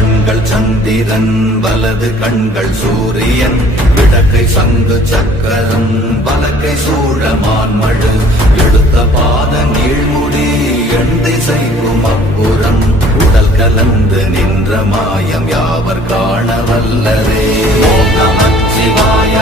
கண்கள் சந்திரன் வலது கண்கள் சூரியன் விடக்கை சங்கு சக்கரம் வலக்கை சூழமான்மழு எடுத்த பாத நீழ்முடி எண் திசைக்கும் அப்புறம் உடல் கலந்து நின்ற மாயம் யாவர் காண வல்லரே. ஓம் நமச்சிவாய.